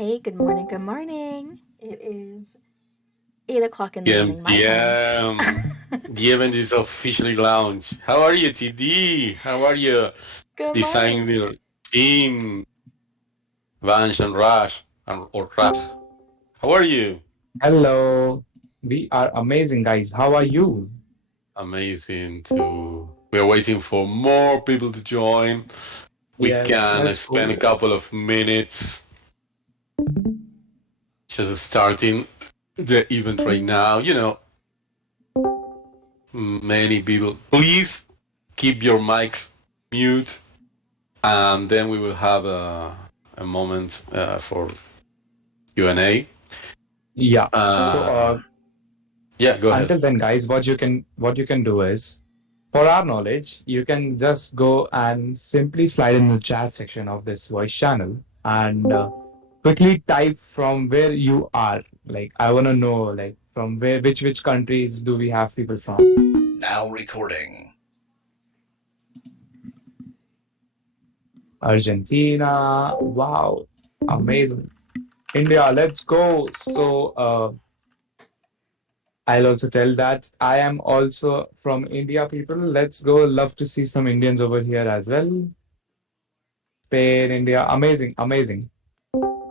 Hey, good morning, good morning. It is 8 o'clock in the PM, morning, my time. PM. The event is officially launched. How are you, TD? How are you? Good Designing morning. the team, Vannsh and Raj, or Raj. How are you? Hello. We are amazing, guys. How are you? Amazing too. We're waiting for more people to join. We Yes, can let's spend a go. couple of minutes just starting the event right now. Many people. Please keep your mics mute, and then we will have a moment for Q&A. Yeah. So, Uh, yeah, go ahead. until then, guys, what you can do is, for our knowledge, you can just go and simply slide in the chat section of this voice channel and quickly type from where you are. Like, I want to know, like, from where, which countries do we have people from? Now recording. Argentina. Wow. Amazing. India, let's go. So, I'll also tell that I am also from India, people. Let's go. Love to see some Indians over here as well. Spain, India. Amazing, amazing.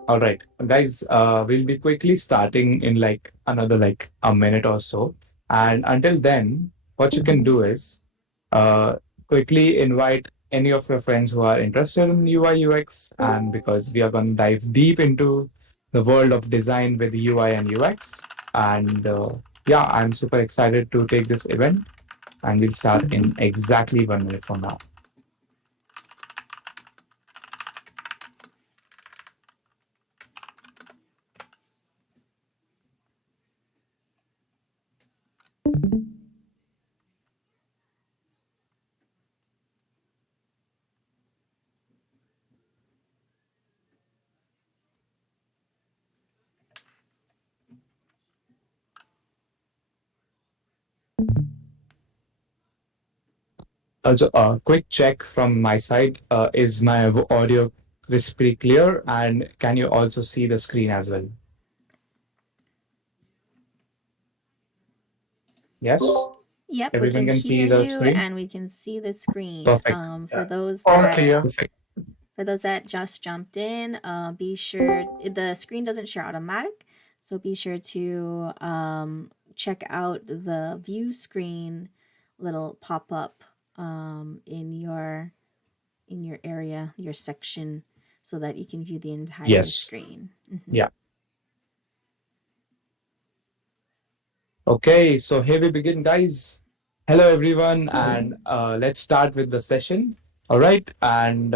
All right, guys, we'll be quickly starting in like another like a minute or so. And until then, what you can do is uh, quickly invite any of your friends who are interested in UI UX. And because we are going to dive deep into the world of design with UI and UX. And yeah, I'm super excited to take this event. And we'll start in exactly 1 minute from now. Also, a quick check from my side. Is my audio crispy clear? And can you also see the screen as well? Yes? Yep, we Everyone can can hear see the you screen? and we can see the screen. Perfect. For those All that clear. Perfect. just jumped in, be sure the screen doesn't share automatic, so be sure to check out the view screen little pop up in your area, your section, so that you can view the entire Yes. screen. Yeah. Okay, so here we begin, guys. Hello, everyone, and let's start with the session. All right, and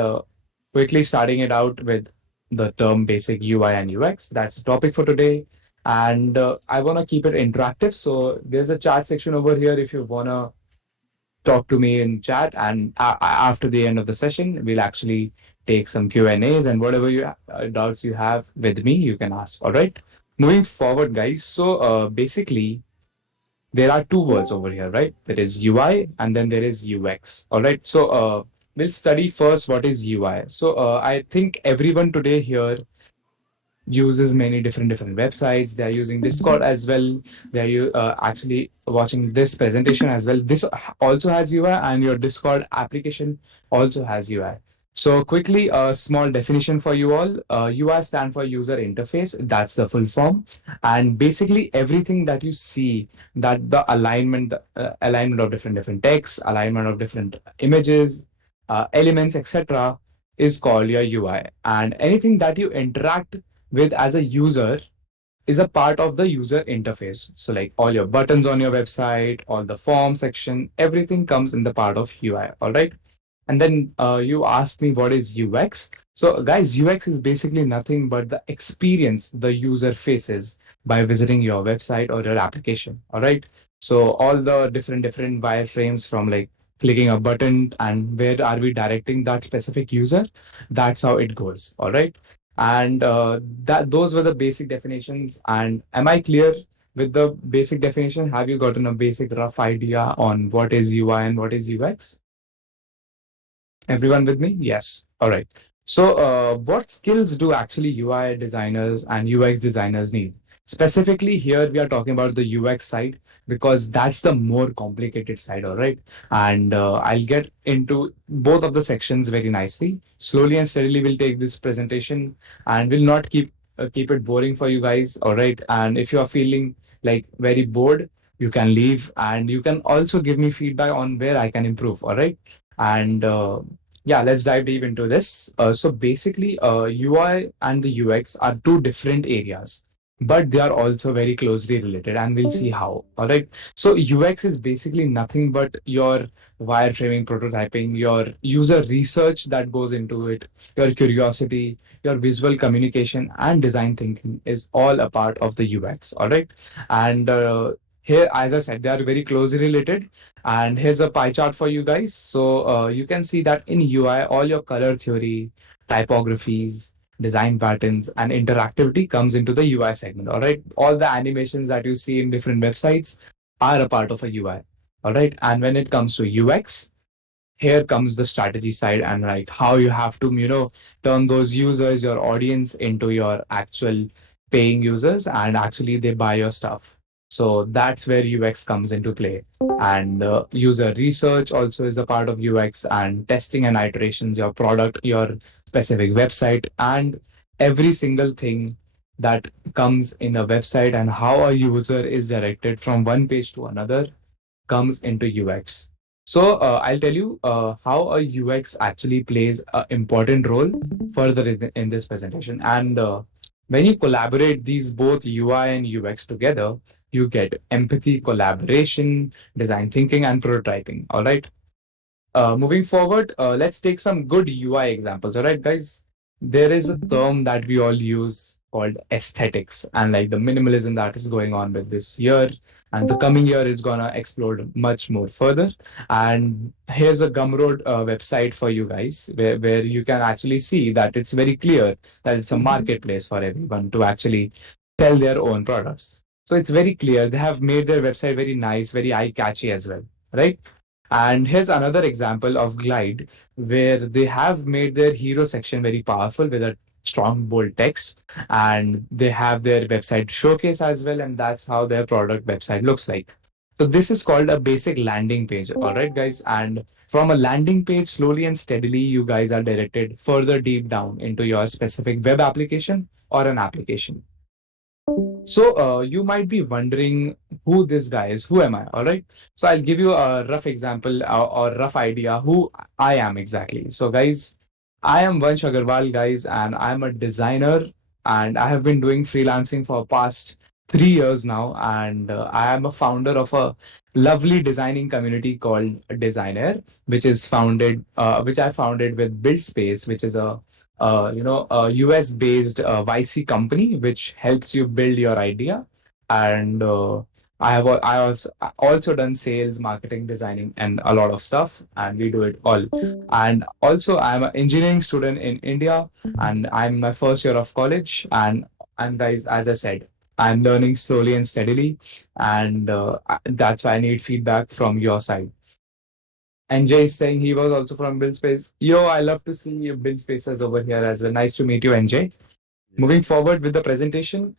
quickly starting it out with the term basic UI and UX. That's the topic for today. And I want to keep it interactive. So there's a chat section over here if you want to talk to me in chat. And after the end of the session, we'll actually take some Q&As and whatever doubts you have with me, you can ask. All right, moving forward, guys. So basically, there are two words over here, right? There is UI and then there is UX. All right. So we'll study first what is UI. So I think everyone today here uses many different websites. They are using Discord as well. They are actually watching this presentation as well. This also has UI, and your Discord application also has UI. So quickly, a small definition for you all. UI stand for user interface. That's the full form, and basically everything that you see, that the alignment of different text, alignment of different images, elements, etc., is called your UI. And anything that you interact with as a user is a part of the user interface. So like all your buttons on your website, all the form section, everything comes in the part of UI. All right. And then you asked me what is UX. So guys, UX is basically nothing but the experience the user faces by visiting your website or your application. All right. So all the different wireframes from like clicking a button and where are we directing that specific user, that's how it goes. All right. And that those were the basic definitions. And am I clear with the basic definition? Have you gotten a basic rough idea on what is UI and what is UX? Everyone with me? Yes. All right. So, what skills do actually UI designers and UX designers need? Specifically, here we are talking about the UX side because that's the more complicated side, all right? And I'll get into both of the sections very nicely. Slowly and steadily, we'll take this presentation and we'll not keep it boring for you guys, all right? And if you are feeling like very bored, you can leave and you can also give me feedback on where I can improve, all right? And yeah, let's dive deep into this. So basically, UI and the UX are two different areas, but they are also very closely related, and we'll see how. All right. So UX is basically nothing but your wireframing, prototyping, your user research that goes into it, your curiosity, your visual communication, and design thinking is all a part of the UX. All right. And here, as I said, they are very closely related, and here's a pie chart for you guys. So you can see that in UI, all your color theory, typographies, design patterns, and interactivity comes into the UI segment. All right. All the animations that you see in different websites are a part of a UI. All right. And when it comes to UX, here comes the strategy side and like how you have to turn those users, your audience, into your actual paying users, and actually they buy your stuff. So that's where UX comes into play. And user research also is a part of UX, and testing and iterations, your product, your specific website, and every single thing that comes in a website and how a user is directed from one page to another comes into UX. So I'll tell you how a UX actually plays an important role further in this presentation. And when you collaborate these both UI and UX together, you get empathy, collaboration, design thinking, and prototyping. All right. Moving forward, let's take some good UI examples. All right, guys. There is a term that we all use called aesthetics, and like the minimalism that is going on with this year, and the coming year is gonna explode much more further. And here's a Gumroad website for you guys, where you can actually see that it's very clear that it's a marketplace for everyone to actually sell their own products. So it's very clear. They have made their website very nice, very eye catchy as well, right? And here's another example of Glide, where they have made their hero section very powerful with a strong, bold text. And they have their website showcase as well. And that's how their product website looks like. So this is called a basic landing page. All right, guys. And from a landing page, slowly and steadily, you guys are directed further deep down into your specific web application or an application. So you might be wondering who this guy is. Who am I? All right. So I'll give you a rough example or rough idea who I am exactly. So guys, I am Vansh Agarwal, guys, and I'm a designer, and I have been doing freelancing for past 3 years now, and I am a founder of a lovely designing community called Designare, which I founded with Build Space, which is a US based YC company which helps you build your idea. And I also done sales, marketing, designing, and a lot of stuff, and we do it all. And also, I'm an engineering student in India, and I'm my first year of college. And guys, as I said, I'm learning slowly and steadily, and that's why I need feedback from your side. NJ is saying he was also from Build Space. Yo, I love to see you Build Spaces over here as well. Nice to meet you, NJ. Moving forward with the presentation,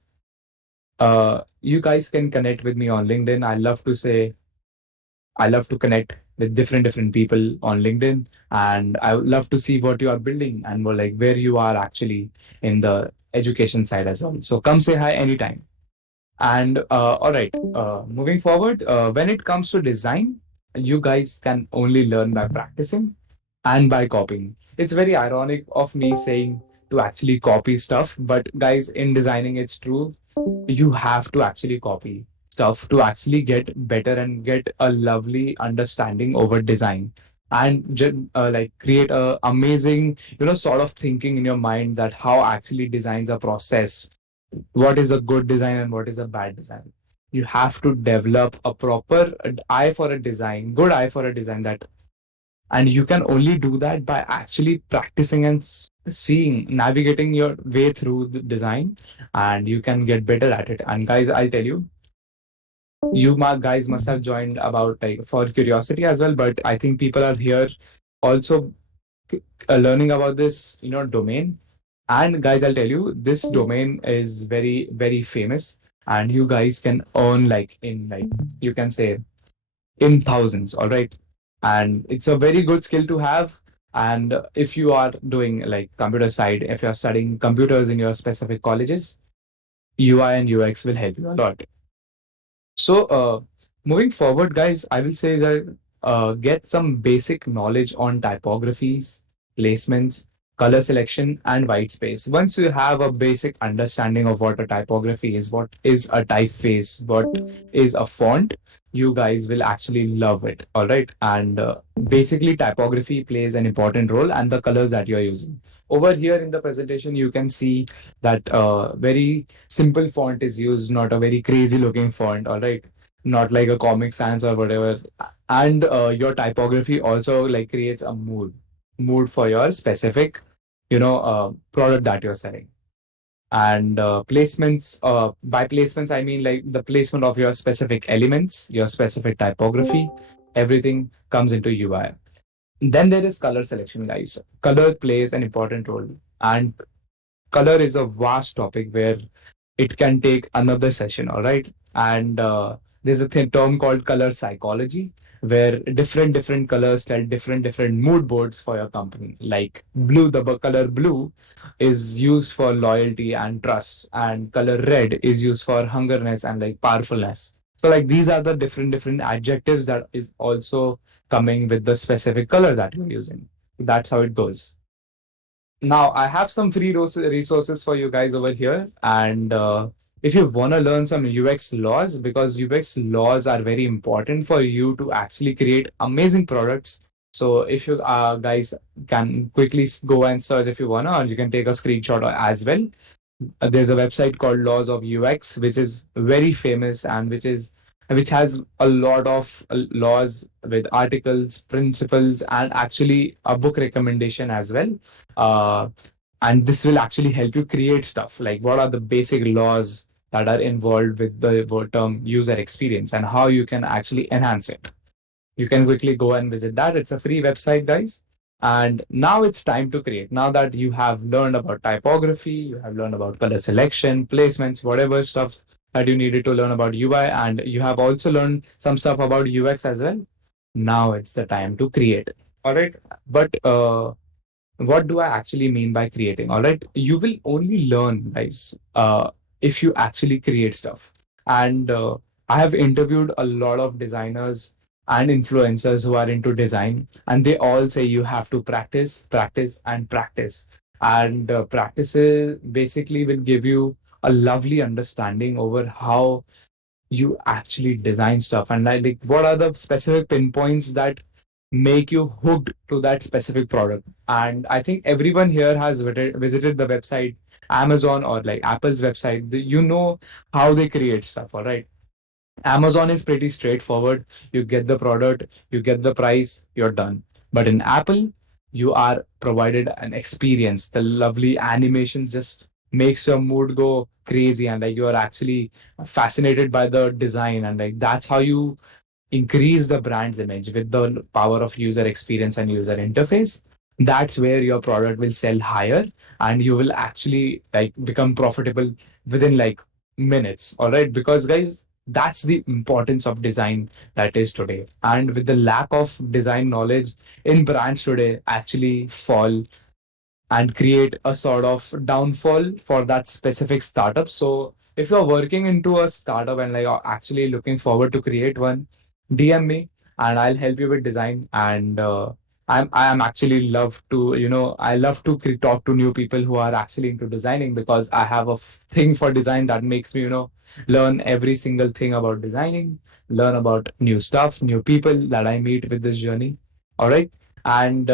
you guys can connect with me on LinkedIn. I love to connect with different people on LinkedIn, and I would love to see what you are building and like where you are actually in the education side as well. So come say hi anytime. And all right, moving forward, when it comes to design, you guys can only learn by practicing and by copying. It's very ironic of me saying to actually copy stuff, but guys, in designing, it's true. You have to actually copy stuff to actually get better and get a lovely understanding over design, and like create a amazing sort of thinking in your mind that how actually designs are processed, what is a good design and what is a bad design. You have to develop a proper eye for a design, good eye for a design, that and you can only do that by actually practicing and seeing, navigating your way through the design, and you can get better at it. And guys, I'll tell you, guys must have joined about like for curiosity as well, but I think people are here also learning about this, domain. And guys, I'll tell you, this domain is very, very famous, and you guys can earn like in like you can say in thousands. All right, and it's a very good skill to have. And if you are doing like computer side, if you're studying computers in your specific colleges, UI and UX will help you a lot. So, moving forward, guys, I will say that get some basic knowledge on typographies, placements, color selection, and white space. Once you have a basic understanding of what a typography is, what is a typeface, what is a font, you guys will actually love it. All right. And basically, typography plays an important role, and the colors that you're using. Over here in the presentation, you can see that very simple font is used, not a very crazy looking font. All right, not like a Comic Sans or whatever. And your typography also like creates a mood for your specific, product that you're selling. And placements, by placements I mean like the placement of your specific elements, your specific typography, everything comes into UI. Then there is color selection, guys. Color plays an important role, and color is a vast topic where it can take another session. All right, and there's a term called color psychology, where different colors tell different mood boards for your company. Like blue, the color blue is used for loyalty and trust, and color red is used for hungerness and like powerfulness. So like these are the different adjectives that is also coming with the specific color that you're using. That's how it goes. Now, I have some free resources for you guys over here. And if you want to learn some UX laws, because UX laws are very important for you to actually create amazing products. So if you guys can quickly go and search if you want to, or you can take a screenshot as well. There's a website called Laws of UX, which is very famous, and which has a lot of laws with articles, principles, and actually a book recommendation as well. Uh, and this will actually help you create stuff like what are the basic laws that are involved with the term user experience and how you can actually enhance it. You can quickly go and visit that. It's a free website, guys. And now it's time to create. Now that you have learned about typography, you have learned about color selection, placements, whatever stuff that you needed to learn about UI, and you have also learned some stuff about UX as well. Now it's the time to create. All right. But what do I actually mean by creating? All right. You will only learn, guys, if you actually create stuff. And I have interviewed a lot of designers and influencers who are into design, and they all say you have to practice, practice, and practice. And practices basically will give you a lovely understanding over how you actually design stuff, and like what are the specific pinpoints that make you hooked to that specific product. And I think everyone here has visited the website Amazon or like Apple's website. You know how they create stuff. All right, Amazon is pretty straightforward. You get the product, you get the price, you're done. But in Apple, you are provided an experience. The lovely animations just makes your mood go crazy, and like you are actually fascinated by the design, and like that's how you increase the brand's image with the power of user experience and user interface. That's where your product will sell higher, and you will actually like become profitable within like minutes. All right, because guys, that's the importance of design that is today. And with the lack of design knowledge in brands today actually fall and create a sort of downfall for that specific startup. So if you're working into a startup and like are actually looking forward to create one, DM me and I'll help you with design. And I am actually love to I love to talk to new people who are actually into designing, because I have a thing for design that makes me learn every single thing about designing, learn about new stuff, new people that I meet with this journey. All right, and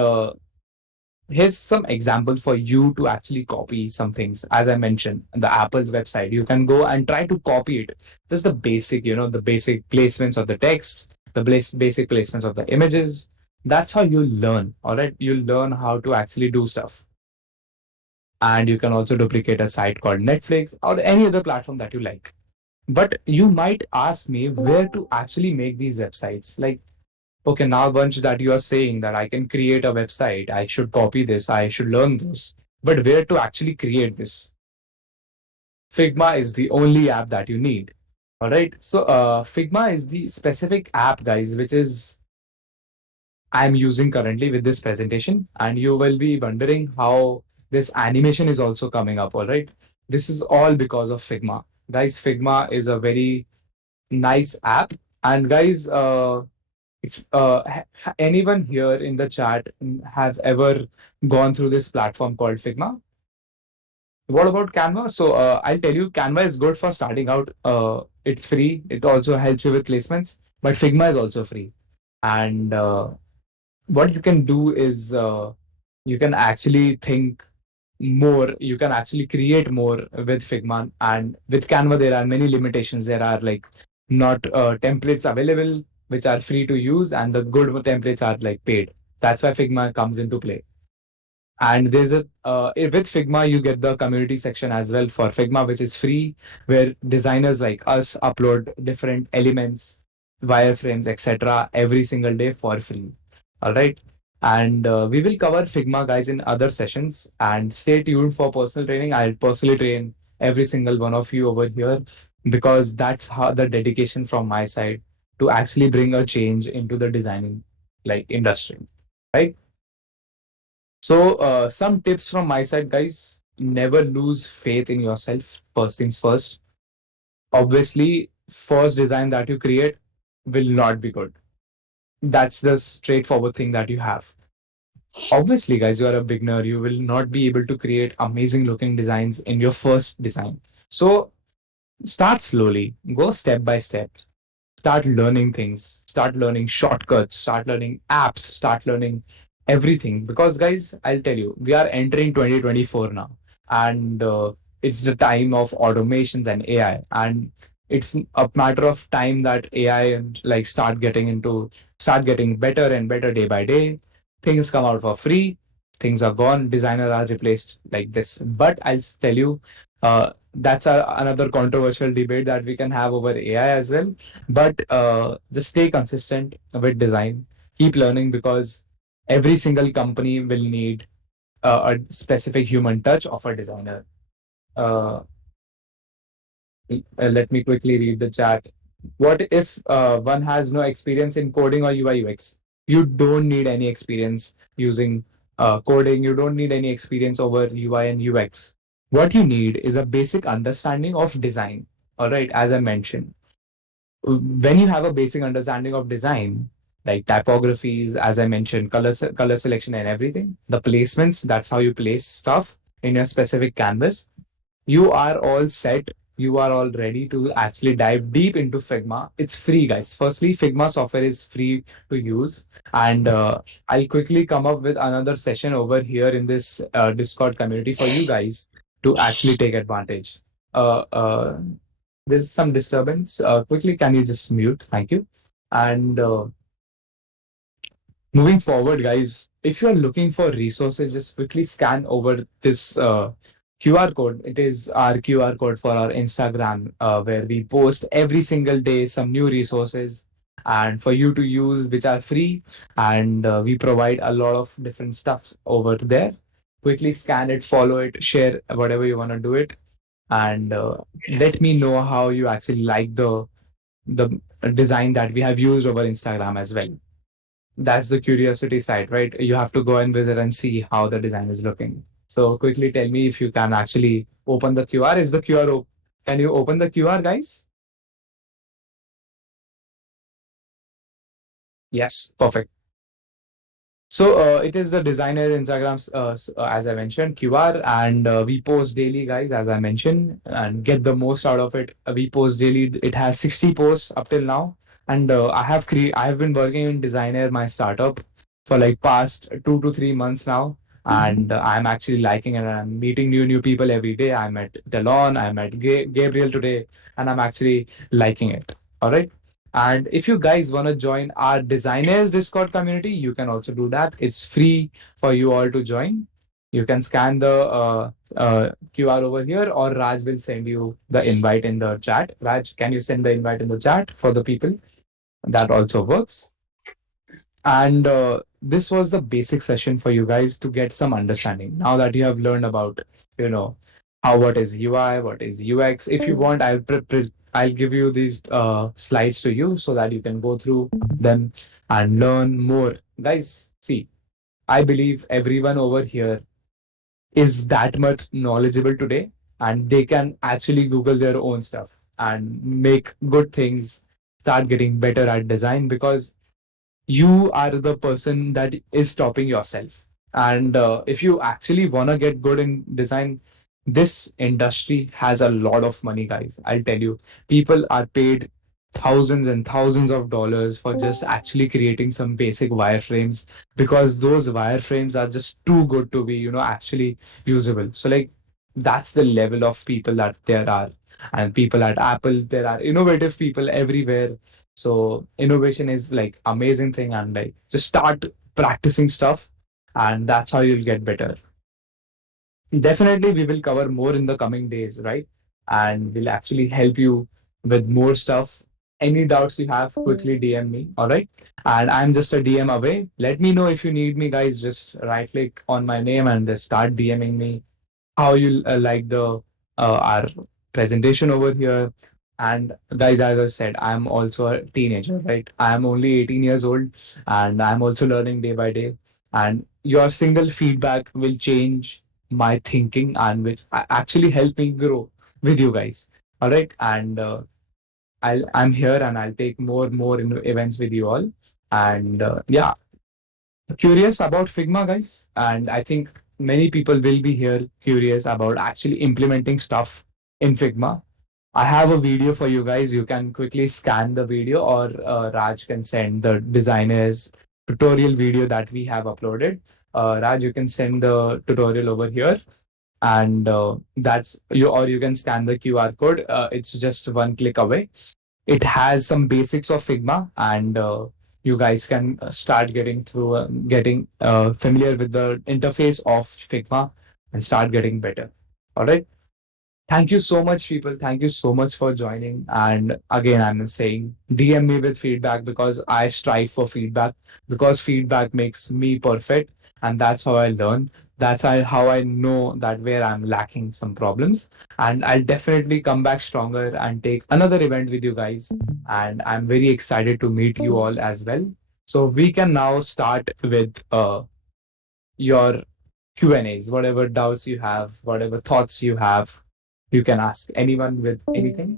here's some example for you to actually copy some things. As I mentioned, the Apple's website, you can go and try to copy it. Just the basic, the basic placements of the text, the basic placements of the images. That's how you learn. All right, you learn how to actually do stuff. And you can also duplicate a site called Netflix or any other platform that you like. But you might ask me where to actually make these websites. Like, okay, now bunch that you are saying that I can create a website, I should copy this, I should learn this, but where to actually create this? Figma is the only app that you need. All right. So Figma is the specific app, guys, which is I'm using currently with this presentation. And you will be wondering how this animation is also coming up. All right. This is all because of Figma. Guys, Figma is a very nice app. And guys, if anyone here in the chat have ever gone through this platform called Figma? What about Canva? So I'll tell you, Canva is good for starting out. It's free. It also helps you with placements, but Figma is also free. And what you can do is you can actually think more. You can actually create more with Figma. And with Canva, there are many limitations. There are like not templates available which are free to use, and the good templates are like paid. That's why Figma comes into play. And there's a with Figma, you get the community section as well for Figma, which is free, where designers like us upload different elements, wireframes, etc. every single day for free. All right. And we will cover Figma, guys, in other sessions. And stay tuned for personal training. I'll personally train every single one of you over here because that's how the dedication from my side to actually bring a change into the designing like industry. Right. So, some tips from my side, guys. Never lose faith in yourself. First things first. Obviously, first design that you create will not be good. That's the straightforward thing that you have. Obviously, guys, you are a beginner. You will not be able to create amazing looking designs in your first design. So, start slowly, go step by step. Start learning things, start learning shortcuts, start learning apps, start learning everything. Because, guys, I'll tell you, we are entering 2024 now, and it's the time of automations and AI. And it's a matter of time that AI like start getting better and better day by day. Things come out for free, things are gone, designers are replaced like this. But I'll tell you, that's another controversial debate that we can have over AI as well. But just stay consistent with design, keep learning because every single company will need a specific human touch of a designer. Uh, Let me quickly read the chat. What if one has no experience in coding or UI UX? You don't need any experience using coding. You don't need any experience over UI and UX. What you need is a basic understanding of design. All right, as I mentioned, when you have a basic understanding of design, like typographies, as I mentioned, color selection and everything, the placements, that's how you place stuff in your specific canvas, you are all set. You are all ready to actually dive deep into Figma. It's free, guys. Firstly, Figma software is free to use. And I'll quickly come up with another session over here in this Discord community for you guys to actually take advantage. Uh, uh, there's some disturbance. Quickly, can you just mute? Thank you. And moving forward, guys, if you're looking for resources, just quickly scan over this QR code. It is our QR code for our Instagram, where we post every single day some new resources and for you to use, which are free. And we provide a lot of different stuff over there. Quickly scan it, follow it, share whatever you want to do it, and let me know how you actually like the design that we have used over Instagram as well. That's the curiosity side, right? You have to go and visit and see how the design is looking. So quickly tell me if you can actually open the QR. Is the QR can you open the QR, guys? Yes, perfect. So it is the designer Instagrams, as I mentioned, QR, and we post daily, guys, as I mentioned, and get the most out of it. We post daily. It has 60 posts up till now, and I have been working in Designer, my startup, for like past 2 to 3 months now, and I'm actually liking it. And I'm meeting new people every day. I met Delon, I met Gabriel today, and I'm actually liking it. All right. And if you guys want to join our designers Discord community, you can also do that. It's free for you all to join. You can scan the QR over here, or Raj will send you the invite in the chat. Raj, can you send the invite in the chat for the people? That also works. And this was the basic session for you guys to get some understanding. Now that you have learned about, you know, how what is UI, what is UX. If you want, I'll give you these slides to you so that you can go through them and learn more. Guys, see, I believe everyone over here is that much knowledgeable today, and they can actually Google their own stuff and make good things, start getting better at design, because you are the person that is stopping yourself. And if you actually want to get good in design, this industry has a lot of money, guys. I'll tell you, people are paid thousands and thousands of dollars for just actually creating some basic wireframes, because those wireframes are just too good to be, actually usable. So, like, that's the level of people that there are. And people at Apple, there are innovative people everywhere. So innovation is like amazing thing, and like just start practicing stuff, and that's how you'll get better. Definitely, we will cover more in the coming days, right? And we'll actually help you with more stuff. Any doubts you have, quickly DM me. All right. And I'm just a DM away. Let me know if you need me, guys. Just right click on my name and just start DMing me how you like the our presentation over here. And guys, as I said, I'm also a teenager, right? I'm only 18 years old, and I'm also learning day by day. And your single feedback will change my thinking, and which actually help me grow with you guys. All right. And I'm here, and I'll take more events with you all. And yeah, curious about Figma, guys. And I think many people will be here curious about actually implementing stuff in Figma. I have a video for you guys. You can quickly scan the video, or Raj can send the designer's tutorial video that we have uploaded. Raj, you can send the tutorial over here, and that's you, or you can scan the QR code. It's just one click away. It has some basics of Figma, and you guys can start getting familiar with the interface of Figma and start getting better. All right. Thank you so much, people. Thank you so much for joining. And again, I'm saying DM me with feedback, because I strive for feedback, because feedback makes me perfect. And that's how I learn. That's how I know that where I'm lacking some problems. And I'll definitely come back stronger and take another event with you guys. And I'm very excited to meet you all as well. So we can now start with your Q&As, whatever doubts you have, whatever thoughts you have, you can ask anyone with anything.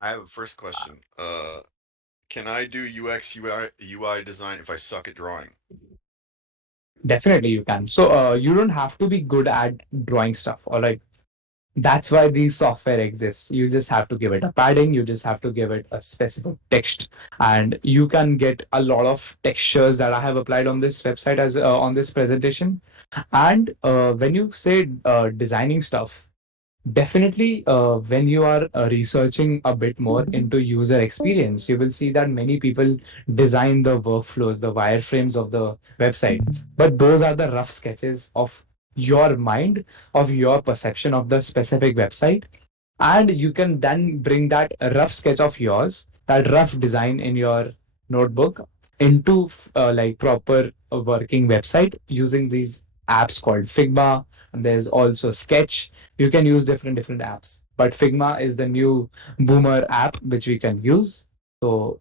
I have a first question. Can I do UX UI design if I suck at drawing? Definitely you can. So you don't have to be good at drawing stuff. All right. That's why these software exists. You just have to give it a padding. You just have to give it a specific text, and you can get a lot of textures that I have applied on this website as on this presentation. And when you say designing stuff, definitely, when you are researching a bit more into user experience, you will see that many people design the workflows, the wireframes of the website. But those are the rough sketches of your mind, of your perception of the specific website. And you can then bring that rough sketch of yours, that rough design in your notebook, into like proper working website using these apps called Figma. And there's also Sketch. You can use different apps, but Figma is the new boomer app which we can use. So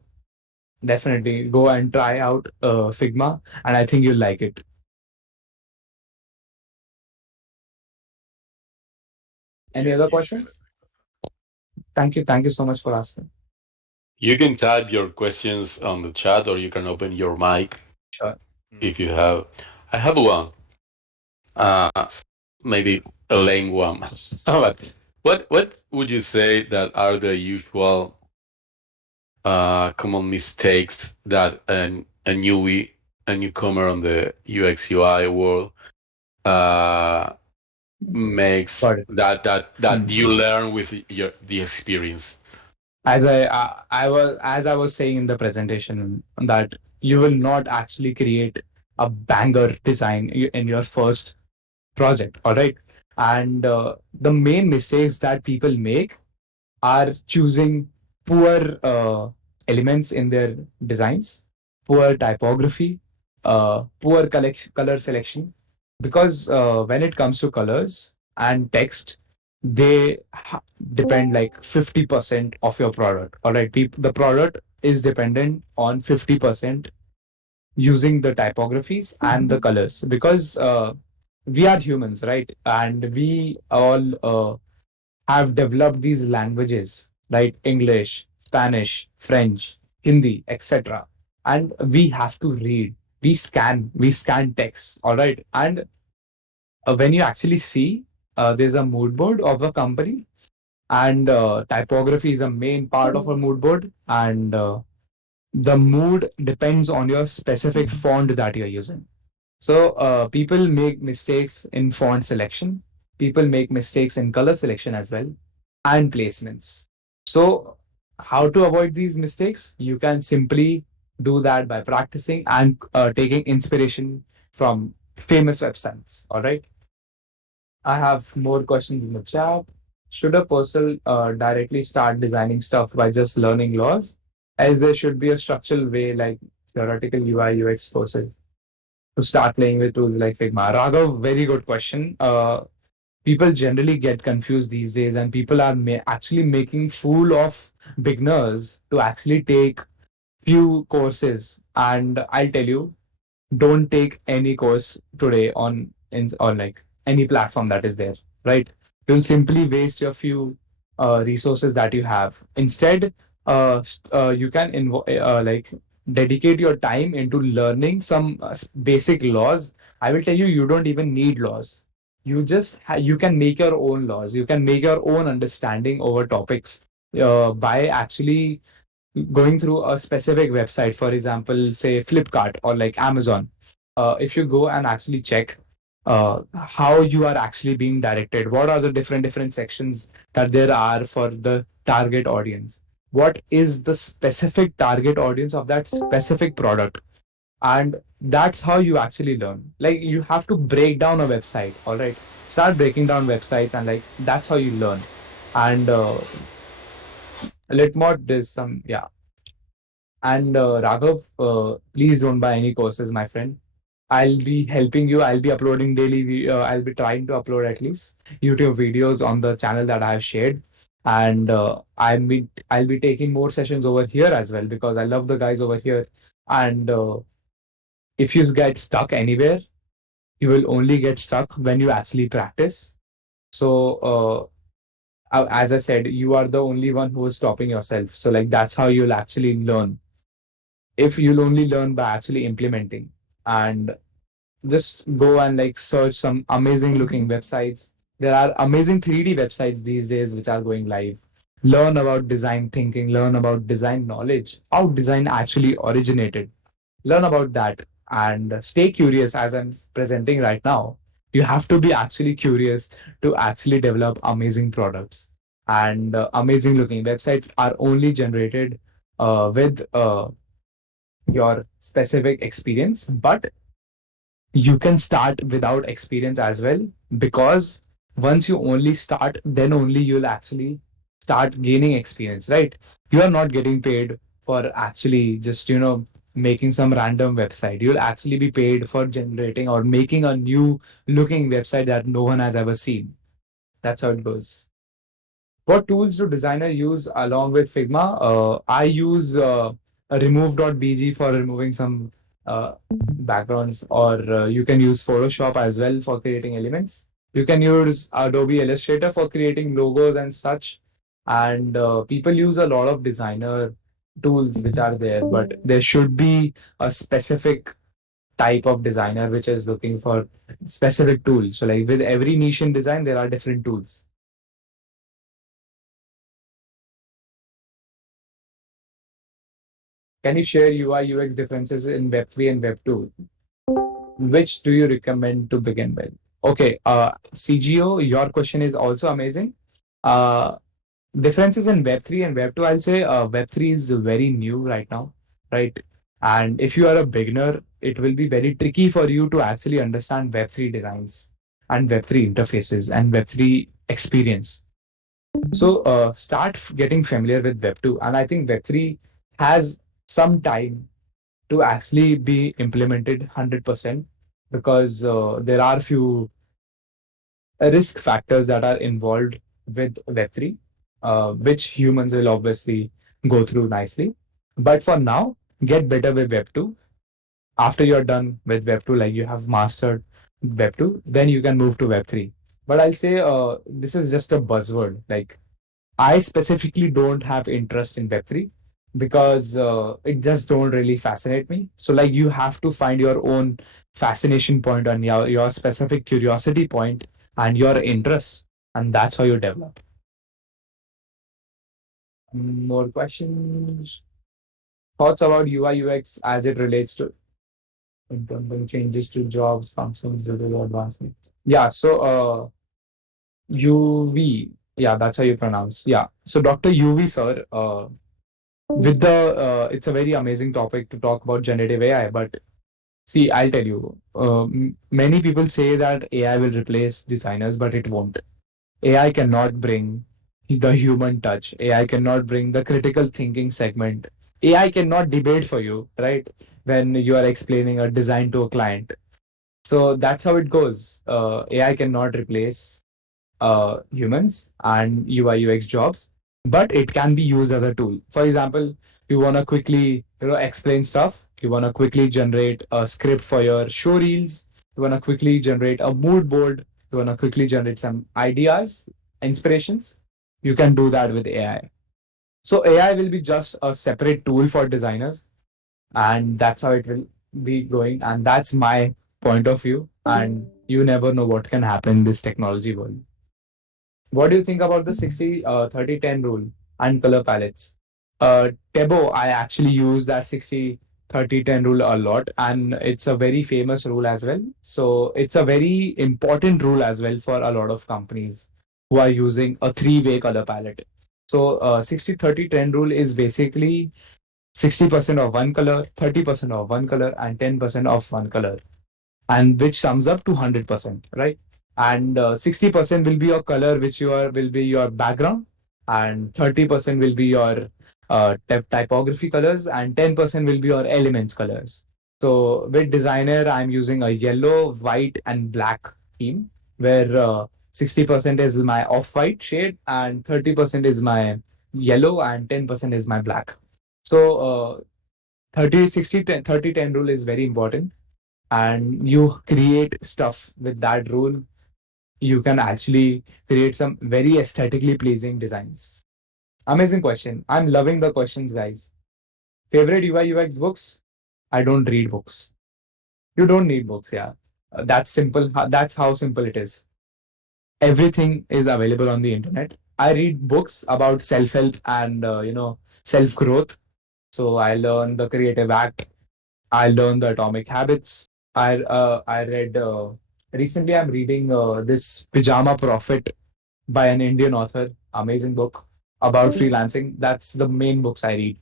definitely go and try out Figma, and I think you'll like it. Any other Huge fan of questions? Figma. Thank you so much for asking. You can type your questions on the chat, or you can open your mic Sure. if you have. I have one. Uh, Maybe a lame one. But what would you say that are the usual common mistakes that a newbie, a newcomer on the UX UI world makes, Got it. that you learn with the experience? As I was saying in the presentation, that you will not actually create a banger design in your first project. All right. And the main mistakes that people make are choosing poor elements in their designs, poor typography, poor color selection. Because when it comes to colors and text, they depend like 50% of your product. All right, the product is dependent on 50% using the typographies and the colors, because we are humans, right? And we all have developed these languages, right? English, Spanish, French, Hindi, etc. And we have to read. We scan text, all right? And when you actually see, there's a mood board of a company, and typography is a main part of a mood board, and the mood depends on your specific font that you're using. So people make mistakes in font selection. People make mistakes in color selection as well, and placements. So how to avoid these mistakes? You can simply do that by practicing and taking inspiration from famous websites. All right. I have more questions in the chat. Should a person directly start designing stuff by just learning laws, as there should be a structural way like theoretical UI UX courses to start playing with tools like Figma? Raghav, very good question. People generally get confused these days, and people are actually making fool of beginners to actually take few courses. And I'll tell you, don't take any course today on like any platform that is there, right? You'll simply waste your few resources that you have. Instead, you can like dedicate your time into learning some basic laws. I will tell you, you don't even need laws. You can make your own laws. You can make your own understanding over topics by actually going through a specific website, for example, say Flipkart or like Amazon. If you go and actually check how you are actually being directed, what are the different sections that there are for the target audience, what is the specific target audience of that specific product, and that's how you actually learn. Like, you have to break down a website. All right, start breaking down websites, and like that's how you learn. And Litmod, there's some, yeah. And Raghav, please don't buy any courses, my friend. I'll be helping you. I'll be uploading daily. I'll be trying to upload at least YouTube videos on the channel that I have shared, and I'll be taking more sessions over here as well, because I love the guys over here. And if you get stuck anywhere, you will only get stuck when you actually practice. So as I said, you are the only one who is stopping yourself. So like that's how you'll actually learn. If you'll only learn by actually implementing, and just go and like search some amazing looking websites. There are amazing 3D websites these days which are going live. Learn about design thinking, learn about design knowledge, how design actually originated. Learn about that and stay curious. As I'm presenting right now, you have to be actually curious to actually develop amazing products. And amazing looking websites are only generated with your specific experience, but you can start without experience as well, because once you only start, then only you'll actually start gaining experience, right? You are not getting paid for actually just making some random website. You'll actually be paid for generating or making a new looking website that no one has ever seen. That's how it goes. What tools do designer use along with Figma? I use a remove.bg for removing some backgrounds, or you can use Photoshop as well for creating elements. You can use Adobe Illustrator for creating logos and such. And people use a lot of designer tools which are there, but there should be a specific type of designer which is looking for specific tools. So like with every niche in design, there are different tools. Can you share UI UX differences in Web 3 and Web 2? Which do you recommend to begin with? Okay, CGO, your question is also amazing. Uh, Differences in Web 3 and Web 2, I'll say Web 3 is very new right now, right? And if you are a beginner, it will be very tricky for you to actually understand Web 3 designs and Web 3 interfaces and Web 3 experience. So start getting familiar with Web 2. And I think Web 3 has some time to actually be implemented 100% because there are few risk factors that are involved with Web3, which humans will obviously go through nicely. But for now, get better with Web 2. After you're done with Web 2, like you have mastered Web 2, then you can move to Web 3. But I'll say this is just a buzzword. Like I specifically don't have interest in Web3 because it just don't really fascinate me. So like you have to find your own fascination point on your specific curiosity point and your interest, and that's how you develop. More questions? Thoughts about UI UX as it relates to implementing changes to jobs, functions, digital advancement. Yeah, so UV. Yeah, that's how you pronounce. Yeah. So Dr. UV sir, with the it's a very amazing topic to talk about generative AI, but see, I'll tell you, many people say that AI will replace designers, but it won't. AI cannot bring the human touch. AI cannot bring the critical thinking segment. AI cannot debate for you, right? When you are explaining a design to a client. So that's how it goes. AI cannot replace humans and UI UX jobs, but it can be used as a tool. For example, you want to quickly explain stuff. You want to quickly generate a script for your show reels. You want to quickly generate a mood board. You want to quickly generate some ideas, inspirations. You can do that with AI. So AI will be just a separate tool for designers, and that's how it will be growing. And that's my point of view. And you never know what can happen in this technology world. What do you think about the 60 30 10 rule and color palettes? Tebo, I actually use that 60 30 10 rule a lot, and it's a very famous rule as well. So it's a very important rule as well for a lot of companies who are using a three-way color palette. So 60 30 10 rule is basically 60% of one color, 30% of one color, and 10% of one color, and which sums up to 100%, right? And 60% will be your color, which will be your background, and 30% will be your typography colors, and 10% will be your elements colors. So with Designer, I'm using a yellow, white, and black theme, where 60% is my off-white shade, and 30% is my yellow, and 10% is my black. So 30 60 10 30 10 rule is very important, and you create stuff with that rule, you can actually create some very aesthetically pleasing designs. Amazing question. I'm loving the questions, guys. Favorite UI UX books? I don't read books. You don't need books, yeah. That's simple. That's how simple it is. Everything is available on the internet. I read books about self help and self growth. So I learned the Creative Act. I learned the Atomic Habits. I read recently. I'm reading this Pajama Profit by an Indian author. Amazing book about freelancing. That's the main books I read.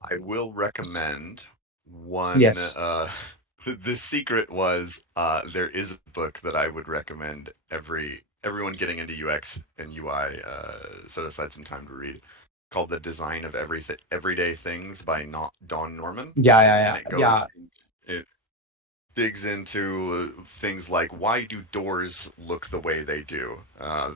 I will recommend one. Yes. The secret was there is a book that I would recommend everyone getting into UX and UI set aside some time to read, called "The Design of Everyday Things" by Don Norman, Yeah. and Yeah. it Yeah. Yeah. goes it digs into things like why do doors look the way they do.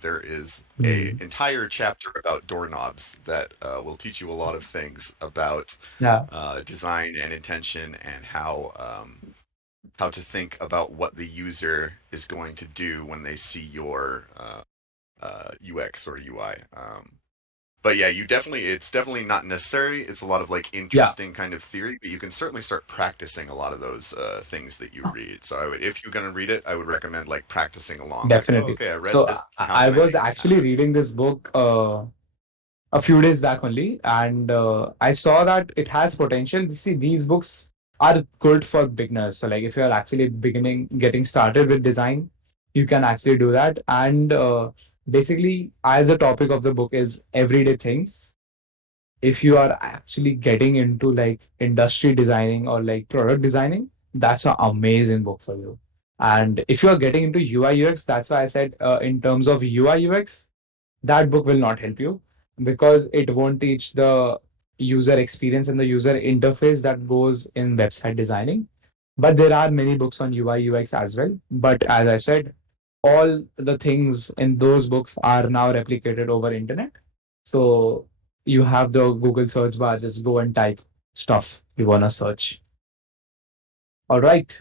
There is a Hmm. entire chapter about doorknobs that will teach you a lot of things about Yeah. design and intention and how to think about what the user is going to do when they see your UX or UI. But yeah, it's definitely not necessary. It's a lot of like Yeah. interesting kind of theory, but you can certainly start practicing a lot of those things that you read. So if you're gonna read it, I would recommend like practicing along. Like, oh, Definitely. okay, I read So this. How I can I was make this actually happen? reading this book a few days back only, and I saw that it has potential. See, these books are good for beginners. So, like, if you are actually getting started with design, you can actually do that. And basically, as the topic of the book is everyday things, if you are actually getting into like industry designing or like product designing, that's an amazing book for you. And if you are getting into UI UX, that's why I said in terms of UI UX, that book will not help you because it won't teach the user experience and the user interface that goes in website designing. But there are many books on UI UX as well. But as I said, all the things in those books are now replicated over internet. So you have the Google search bar, just go and type stuff you want to search. All right.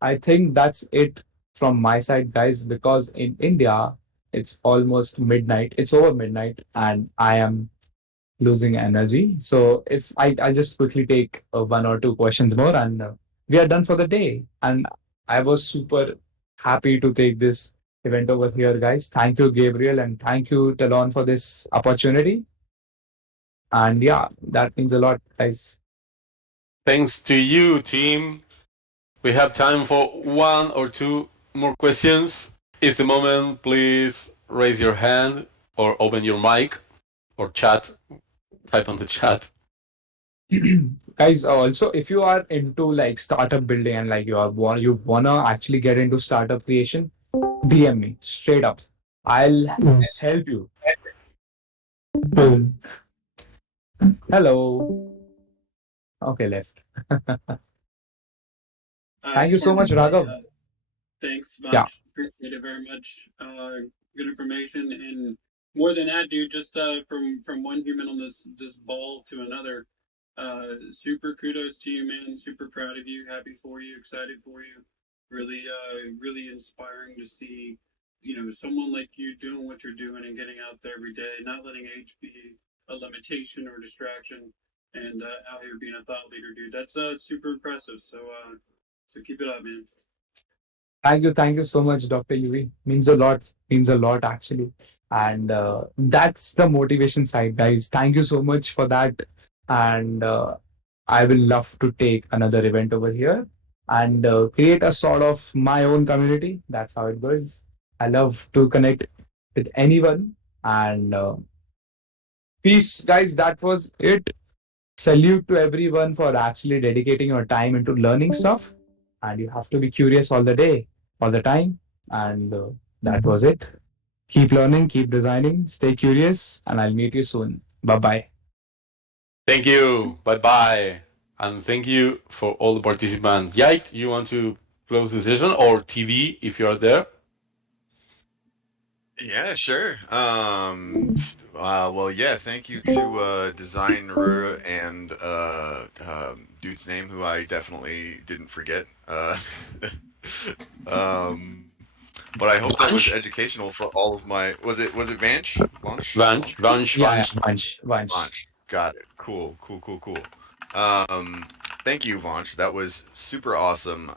I think that's it from my side, guys, because in India, it's almost midnight. It's over midnight, and I am losing energy. So if I just quickly take one or two questions more, and we are done for the day. And I was super happy to take this event over here, guys. Thank you, Gabriel, and thank you, Talon, for this opportunity. And yeah, that means a lot, guys. Thanks to you, team. We have time for one or two more questions. Is the moment. Please raise your hand or open your mic or chat. Type on the chat. Guys, also if you are into like startup building and like you wanna actually get into startup creation, DM me straight up. I'll help you. Hello. Okay, left. Thank you so much, Raghav. Thanks, Yeah. Vannsh. Appreciate it very much. Good information, and more than that, dude. Just from one human on this ball to another. Super kudos to you, man. Super proud of you. Happy for you. Excited for you. Really, really inspiring to see, someone like you doing what you're doing and getting out there every day, not letting age be a limitation or distraction, and out here being a thought leader, dude. That's super impressive. So keep it up, man. Thank you so much, Dr. UV. Means a lot actually. And that's the motivation side, guys. Thank you so much for that. And I will love to take another event over here and create a sort of my own community. That's how it goes. I love to connect with anyone. And peace, guys. That was it. Salute to everyone for actually dedicating your time into learning stuff. And you have to be curious all the day, all the time. And that was it. Keep learning, keep designing, stay curious, and I'll meet you soon. Bye bye. Thank you. Bye bye. And thank you for all the participants. Yait, you want to close the session or TV if you are there? Yeah, sure. Well, yeah. Thank you to Designare and dude's name, who I definitely didn't forget. Um, but I hope that was Vannsh? educational for all of my. Was it Vannsh? Vannsh? Yeah, Vannsh. Vansh. Vannsh. Got it. Cool. Thank you, Vannsh. That was super awesome.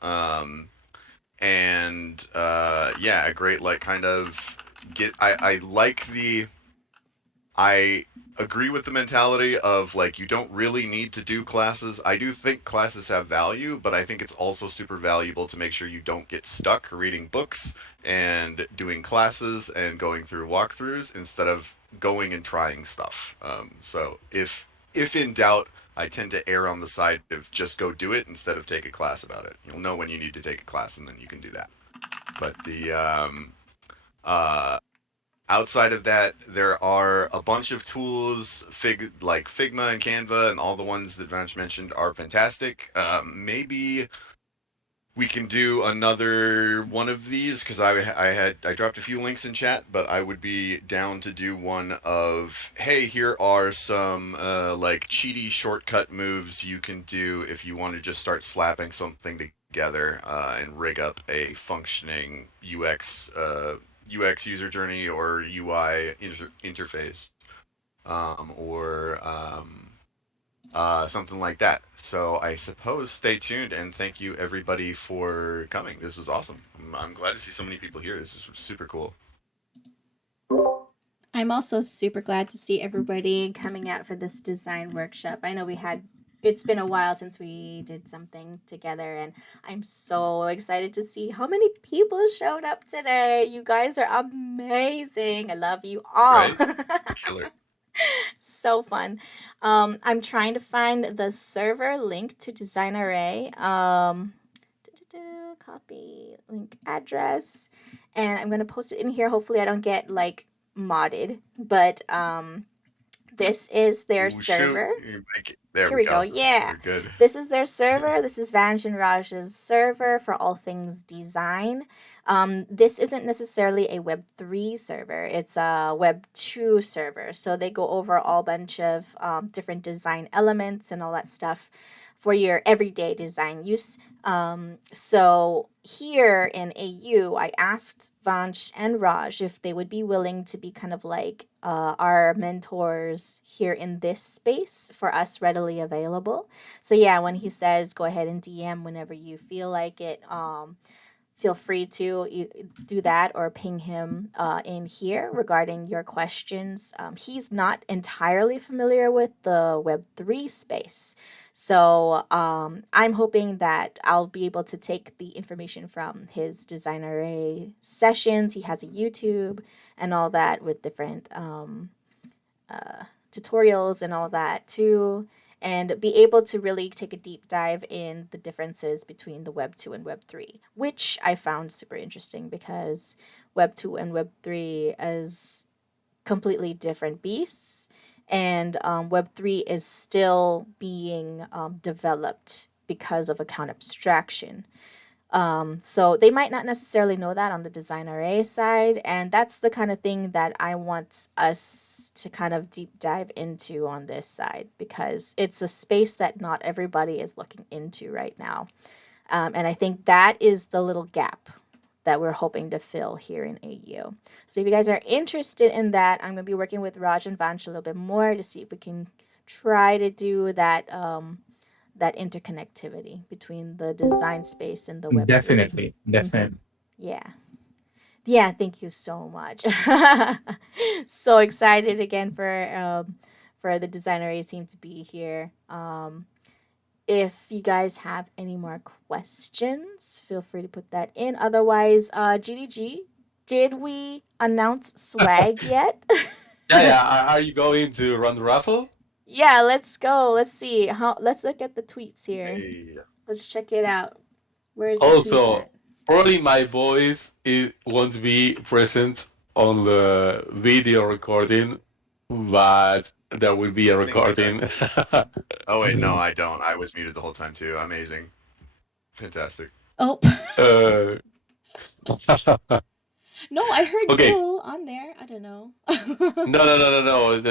And yeah, a great like kind of get. I agree with the mentality of like you don't really need to do classes. I do think classes have value, but I think it's also super valuable to make sure you don't get stuck reading books and doing classes and going through walkthroughs instead of going and trying stuff. So if in doubt, I tend to err on the side of just go do it instead of take a class about it. You'll know when you need to take a class, and then you can do that. But the uh, outside of that, there are a bunch of tools, like Figma and Canva, and all the ones that Vansh mentioned are fantastic. Maybe we can do another one of these because I dropped a few links in chat, but I would be down to do one of, hey, here are some like cheaty shortcut moves you can do if you want to just start slapping something together and rig up a functioning UX user journey or UI interface, or something like that. So I suppose stay tuned and thank you everybody for coming. This is awesome. I'm glad to see so many people here. This is super cool. I'm also super glad to see everybody coming out for this design workshop. I know it's been a while since we did something together, and I'm so excited to see how many people showed up today. You guys are amazing. I love you all. Right? Killer. So fun. I'm trying to find the server link to Designare. Copy link address, and I'm gonna post it in here. Hopefully, I don't get like modded, but this is their Ooh, server. There Here we we go. go. Yeah. We're good. This is their server. This is Vannsh and Raj's server for all things design. This isn't necessarily a Web3 server. It's a Web2 server. So they go over a whole bunch of different design elements and all that stuff for your everyday design use. So here in AU, I asked Vannsh and Raj if they would be willing to be kind of like our mentors here in this space for us readily available. So yeah, when he says go ahead and DM whenever you feel like it, feel free to do that or ping him in here regarding your questions. He's not entirely familiar with the Web3 space. So I'm hoping that I'll be able to take the information from his Designare sessions. He has a YouTube and all that with different tutorials and all that too, and be able to really take a deep dive in the differences between the Web 2 and Web 3, which I found super interesting because Web 2 and Web 3 is completely different beasts, and Web 3 is still being developed because of account abstraction. So they might not necessarily know that on the Designare side, and that's the kind of thing that I want us to kind of deep dive into on this side because it's a space that not everybody is looking into right now. And I think that is the little gap that we're hoping to fill here in AU. So if you guys are interested in that, I'm going to be working with Raj and Vannsh a little bit more to see if we can try to do that that interconnectivity between the design space and the Web3. Definitely. Yeah. Yeah, thank you so much. So excited again for the Designare team to be here. If you guys have any more questions, feel free to put that in. Otherwise, GDG, did we announce swag yet? Yeah. Are you going to run the raffle? Yeah, let's go. Let's see. Let's look at the tweets here. Hey. Let's check it out. Where's the tweets Also, at? probably my voice won't be present on the video recording, but there will be a Thing like recording. Oh wait, no, I don't. I was muted the whole time too. Amazing. Fantastic. Oh. Uh, No, I heard Okay. you on there. I don't know. No.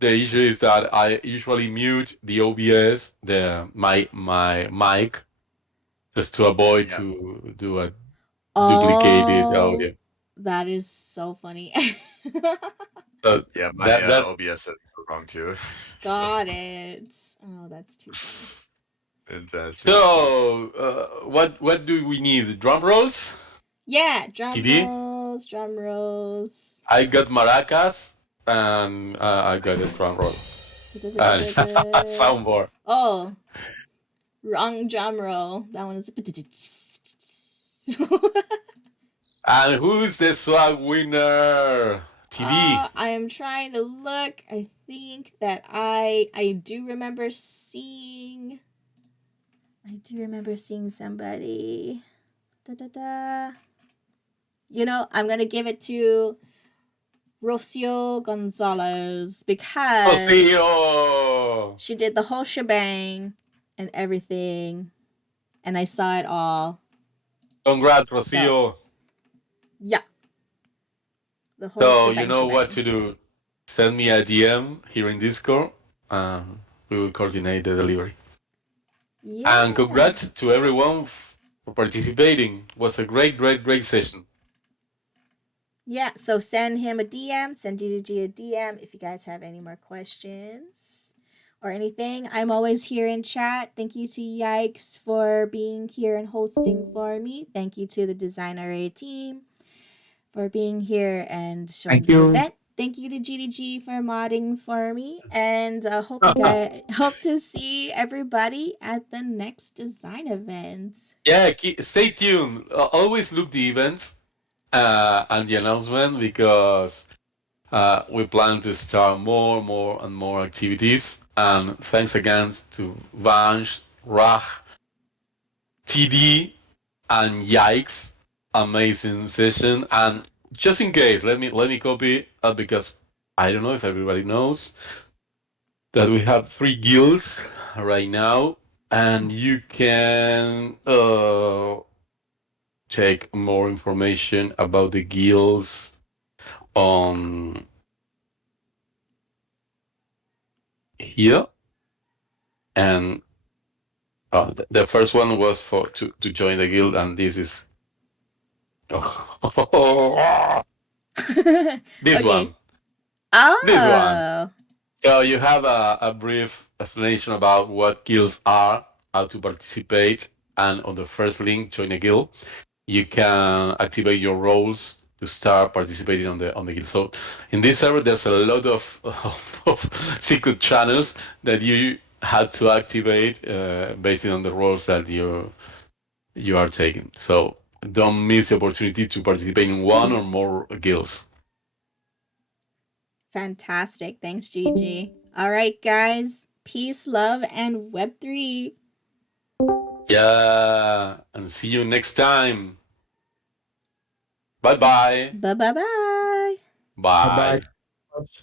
The issue is that I usually mute the OBS, my mic, just to avoid Yeah. to do a duplicated audio. That is so funny. So Yeah, my that OBS settings were wrong too. Got it. Oh, that's too funny. Fantastic. So what do we need? Drum rolls? Yeah, drum TD? rolls, drum rolls. I got maracas and I got a drum roll and soundboard. Oh, wrong drum roll. That one is. And who's the swag winner? TD. I am trying to look. I think that I do remember seeing. I do remember seeing somebody. You know, I'm gonna give it to Rocio Gonzalez because Rocio! she did the whole shebang and everything, and I saw it all. Congrats, Rocio. So, yeah. The whole So shebang, you know what shebang. to do. Send me a DM here in Discord. We will coordinate the delivery. Yeah. And congrats to everyone for participating. It was a great session. Yeah, so send him a DM, send GDG a DM if you guys have any more questions or anything. I'm always here in chat. Thank you to Yikes for being here and hosting for me. Thank you to the Designare team for being here and showing Thank you. the event. Thank you to GDG for modding for me, and hope to see everybody at the next design event. Yeah, stay tuned. Always look the events and the announcement because we plan to start more and more activities. And thanks again to Vannsh, Raj, TD and Yikes. Amazing session. And just in case, let me copy because I don't know if everybody knows that we have 3 guilds right now, and you can take more information about the guilds on here. And the first one was to join the guild, and this is this Okay. one. This one. Oh. So you have a brief explanation about what guilds are, how to participate, and on the first link, join a guild, you can activate your roles to start participating on the guild. So in this server, there's a lot of secret channels that you had to activate based on the roles that you are taking. So don't miss the opportunity to participate in one or more guilds. Fantastic. Thanks, Gigi. All right, guys. Peace, love, and Web3. Yeah, and see you next time. Bye-bye. Bye-bye-bye. Bye. Bye.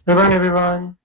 Goodbye, everyone.